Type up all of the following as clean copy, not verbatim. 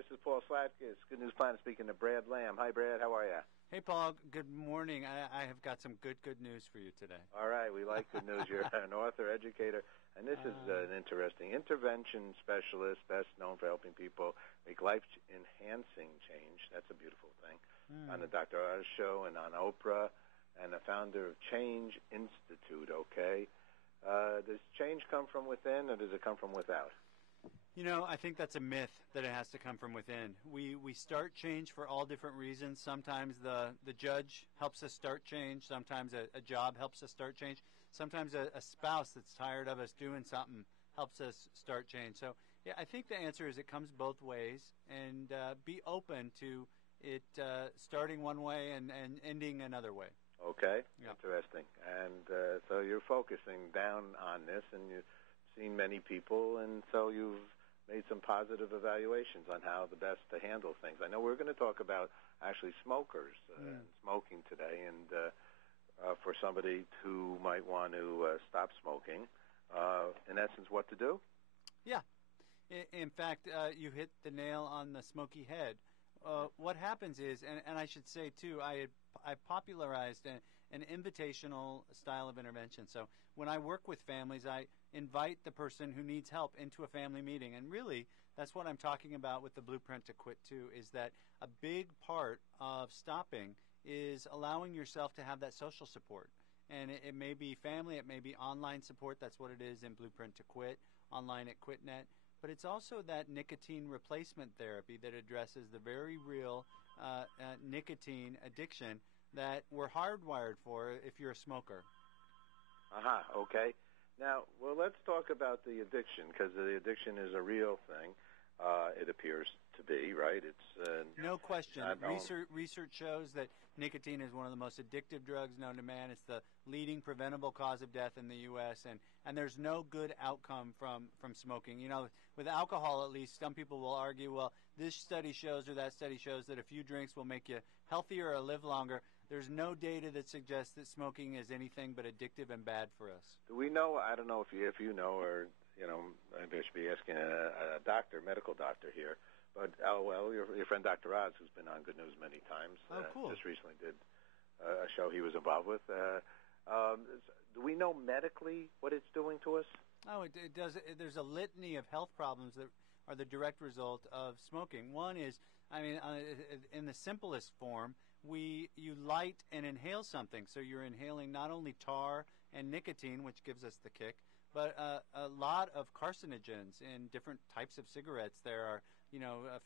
this is Paul Slatkus, Good News Planet, speaking to Brad Lamm. Hi, Brad. How are you? Hey, Paul. Good morning. I have got some good news for you today. All right. We like good news. You're an author, educator, and this is an interesting intervention specialist, best known for helping people make life-enhancing change. That's a beautiful thing. On the Dr. Oz Show and on Oprah, and the founder of Change Institute, okay? Does change come from within, or does it come from without? You know, I think that's a myth that it has to come from within. We start change for all different reasons. Sometimes the judge helps us start change. Sometimes a job helps us start change. Sometimes a spouse that's tired of us doing something helps us start change. So, yeah, I think the answer is it comes both ways, and be open to it starting one way and ending another way. Okay, yeah. Interesting. And so you're focusing down on this, and you've seen many people, and so you've made some positive evaluations on how the best to handle things. I know we're going to talk about actually smokers and smoking today, and for somebody who might want to stop smoking, in essence, what to do? Yeah. In fact, you hit the nail on the smoky head. What happens is, and I should say, too, I popularized an invitational style of intervention. So when I work with families, I invite the person who needs help into a family meeting. And really, that's what I'm talking about with the Blueprint to Quit, too, is that a big part of stopping is allowing yourself to have that social support. And it may be family, it may be online support. That's what it is in Blueprint to Quit, online at QuitNet. But it's also that nicotine replacement therapy that addresses the very real nicotine addiction that we're hardwired for if you're a smoker. Okay. Now, well, let's talk about the addiction, because the addiction is a real thing. It appears to be, right? It's no question. Research shows that nicotine is one of the most addictive drugs known to man. It's the leading preventable cause of death in the U.S., and there's no good outcome from smoking. You know, with alcohol, at least, some people will argue, well, this study shows or that study shows that a few drinks will make you healthier or live longer. There's no data that suggests that smoking is anything but addictive and bad for us. Do we know? I don't know if you know, or maybe I should be asking a doctor, medical doctor here. But, your friend Dr. Oz, who's been on Good News many times, cool. Just recently did a show he was involved with. Do we know medically what it's doing to us? Oh, it does. There's a litany of health problems that are the direct result of smoking. One is, in the simplest form, you light and inhale something. So you're inhaling not only tar and nicotine, which gives us the kick, but a lot of carcinogens in different types of cigarettes. There are,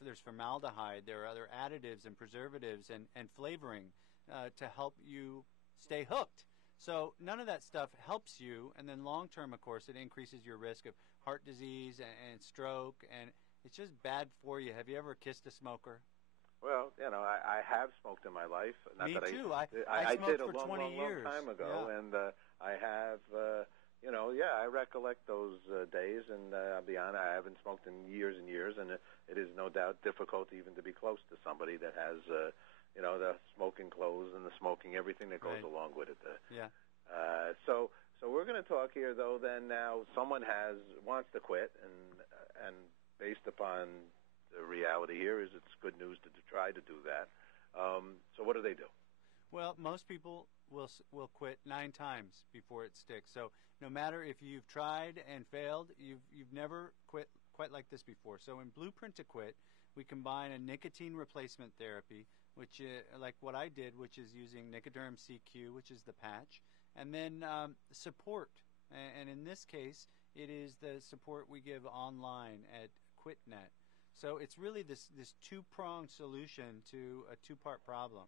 there's formaldehyde, there are other additives and preservatives and flavoring to help you stay hooked. So none of that stuff helps you, and then long-term, of course, it increases your risk of heart disease and stroke, and it's just bad for you. Have you ever kissed a smoker? Well, I have smoked in my life. Not Me that too. I smoked did for a long, 20 years. long time ago, yeah. And I have, I recollect those days, and I'll be honest, I haven't smoked in years and years, and it is no doubt difficult even to be close to somebody that has, the smoking clothes and the smoking, everything that goes along with it. Yeah. So we're going to talk here, though. Then now, someone wants to quit, and based upon the reality here, is it's good news to try to do that. So what do they do? Well, most people will quit 9 times before it sticks. So no matter if you've tried and failed, you've never quit quite like this before. So in Blueprint to Quit, we combine a nicotine replacement therapy, which like what I did, which is using Nicoderm CQ, which is the patch, and then support. And in this case, it is the support we give online at QuitNet. So it's really this two-pronged solution to a two-part problem.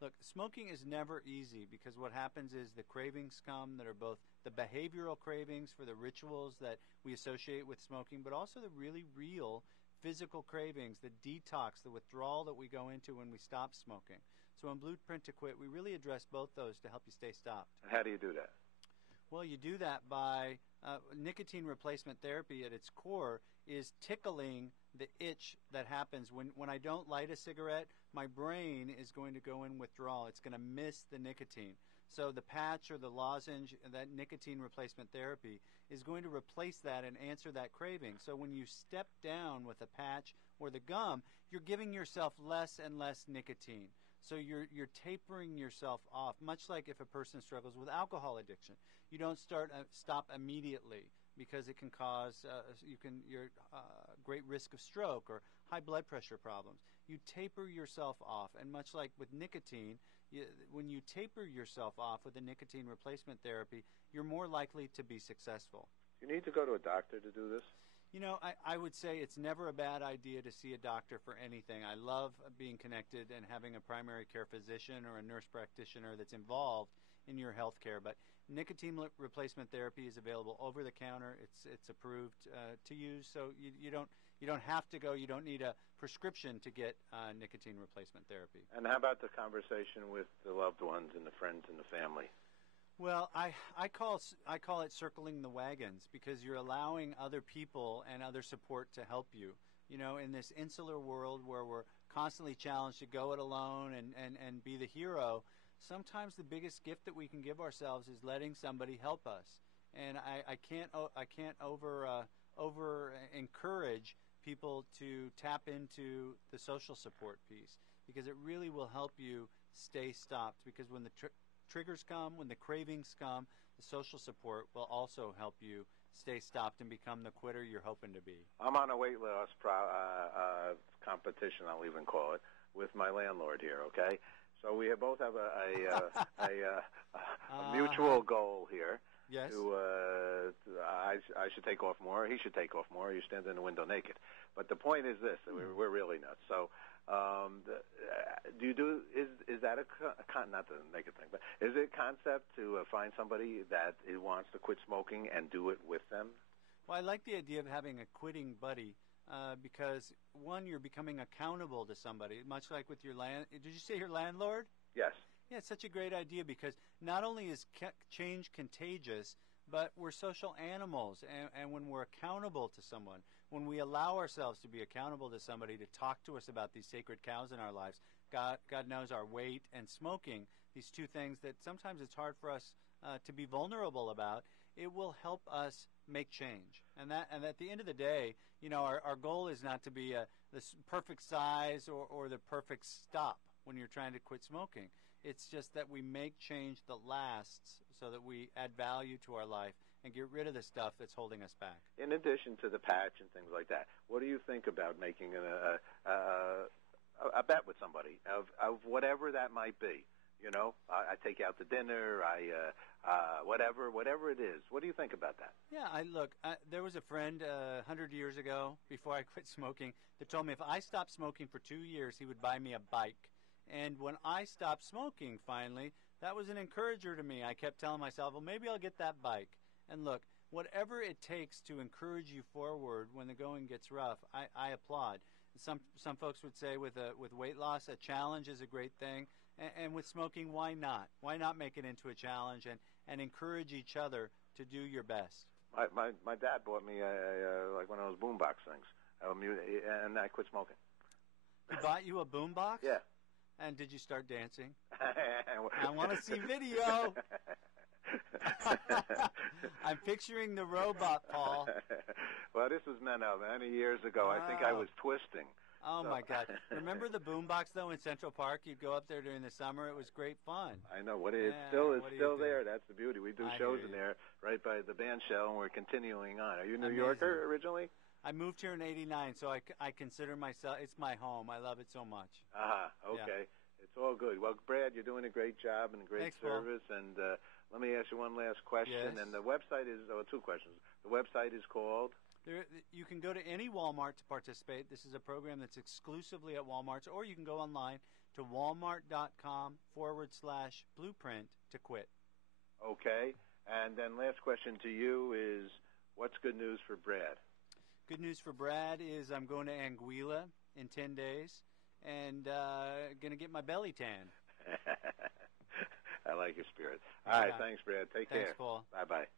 Look, smoking is never easy because what happens is the cravings come that are both the behavioral cravings for the rituals that we associate with smoking, but also the really real physical cravings, the detox, the withdrawal that we go into when we stop smoking. So in Blueprint to Quit, we really address both those to help you stay stopped. How do you do that? Well, you do that by nicotine replacement therapy at its core is tickling the itch that happens. When I don't light a cigarette, my brain is going to go in withdrawal. It's going to miss the nicotine. So the patch or the lozenge, that nicotine replacement therapy, is going to replace that and answer that craving. So when you step down with a patch or the gum, you're giving yourself less and less nicotine. So you're tapering yourself off, much like if a person struggles with alcohol addiction. You don't stop immediately, because it can cause great risk of stroke or high blood pressure problems. You taper yourself off, and much like with nicotine, when you taper yourself off with a nicotine replacement therapy, you're more likely to be successful. You need to go to a doctor to do this? You know, I would say it's never a bad idea to see a doctor for anything. I love being connected and having a primary care physician or a nurse practitioner that's involved in your health care. But nicotine replacement therapy is available over the counter. It's approved to use, so you don't have to go. You don't need a prescription to get nicotine replacement therapy. And how about the conversation with the loved ones and the friends and the family? Well, I call it circling the wagons, because you're allowing other people and other support to help you. You know, in this insular world where we're constantly challenged to go it alone and be the hero, sometimes the biggest gift that we can give ourselves is letting somebody help us. And I can't over encourage people to tap into the social support piece, because it really will help you stay stopped. Because when the triggers come, when the cravings come, the social support will also help you stay stopped and become the quitter you're hoping to be. I'm on a weight loss competition, I'll even call it, with my landlord here, okay? So we both have a mutual goal here. Yes. I should take off more. He should take off more. You stand in the window naked. But the point is this: we're really nuts. So, is that not the naked thing, but is it a concept to find somebody that wants to quit smoking and do it with them? Well, I like the idea of having a quitting buddy. Because, one, you're becoming accountable to somebody, much like with your did you say your landlord? Yes. Yeah, it's such a great idea, because not only is change contagious, but we're social animals, and when we're accountable to someone, when we allow ourselves to be accountable to somebody to talk to us about these sacred cows in our lives, God knows our weight and smoking, these two things that sometimes it's hard for us to be vulnerable about, it will help us make change. And at the end of the day, you know, our goal is not to be the perfect size or the perfect stop when you're trying to quit smoking. It's just that we make change that lasts, so that we add value to our life and get rid of the stuff that's holding us back. In addition to the patch and things like that, what do you think about making a bet with somebody of whatever that might be? You know, I take you out to dinner, whatever it is. What do you think about that? Yeah, there was a friend 100 years ago, before I quit smoking, that told me if I stopped smoking for 2 years, he would buy me a bike. And when I stopped smoking, finally, that was an encourager to me. I kept telling myself, well, maybe I'll get that bike. And look, whatever it takes to encourage you forward when the going gets rough, I applaud. Some folks would say with weight loss, a challenge is a great thing. And with smoking, why not? Why not make it into a challenge and encourage each other to do your best? My dad bought me like one of those boombox things, and I quit smoking. He bought you a boombox? Yeah. And did you start dancing? I want to see video. I'm picturing the robot, Paul. Well, this was many years ago. Wow. I think I was twisting. Oh, my God. Remember the boombox, though, in Central Park? You'd go up there during the summer. It was great fun. I know. It's still there. That's the beauty. We do shows in there right by the band shell, and we're continuing on. Are you a New Yorker originally? I moved here in '89, so I consider myself, it's my home. I love it so much. Okay. Yeah. It's all good. Well, Brad, you're doing a great job and a great service. Paul. And let me ask you one last question. Yes. And the website is, two questions. The website is called? You can go to any Walmart to participate. This is a program that's exclusively at Walmart's, or you can go online to walmart.com/blueprint to quit. Okay. And then last question to you is, what's good news for Brad? Good news for Brad is I'm going to Anguilla in 10 days and going to get my belly tan. I like your spirit. All right, thanks, Brad. Take care. Thanks, Paul. Bye-bye.